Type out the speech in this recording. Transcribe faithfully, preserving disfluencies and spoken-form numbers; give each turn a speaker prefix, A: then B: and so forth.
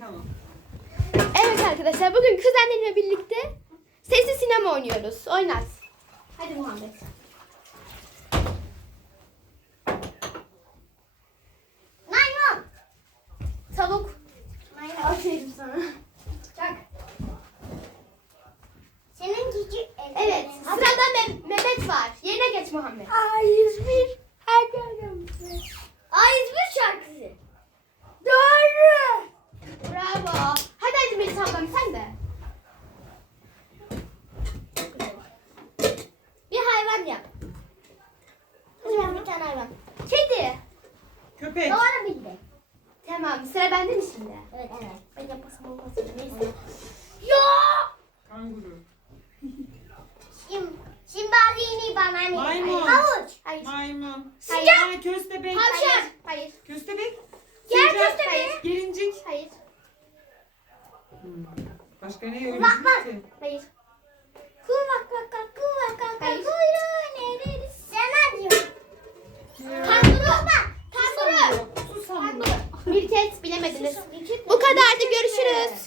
A: Tamam.
B: Evet arkadaşlar, bugün kuzenlerimle birlikte sesli sinema oynuyoruz. Oynat. Hadi Muhammed.
C: Maymun.
B: Tavuk.
C: Maymun.
B: Aferin sana. Çak.
C: Senin küçük ellerin.
B: Evet, sırada Me- Mehmet var. Yerine geç Muhammed.
C: A yüz bir. A yüz bir şarkısı. Doğru.
B: Bravo. Hadi hadi Melis ablam sen de.
C: Bir hayvan yap. Hadi bir tane hayvan.
B: Kedi.
A: Köpek.
C: Doğru bildi.
B: Tamam, sıra bende mi şimdi?
C: Evet. Evet.
B: Ben yapmasam olmaz. Neyse.
C: Ya.
A: Kanguru.
C: Şimdi, şimdazini bana ne?
A: Maymun.
C: Havuç.
B: Hayır.
A: Maymun.
B: Hayır.
A: Aa, köstebek.
C: Tavşan.
B: Hayır.
A: Köstebek.
C: Yer
A: Sincap.
C: köstebeği.
A: Gelincik.
B: Hayır.
A: Hmm. Başka ne öyle
C: Bakmak.
A: ki?
B: Hayır.
C: Kuvak kaka kuvak kaka
B: Hayır.
C: kuyruğu neresi? Sen ne diyorsun?
A: Ya.
C: Kanguru. Kanguru.
A: Susam.
B: Bir kez bilemediniz.
C: İki-
B: Bu kadardı, görüşürüz.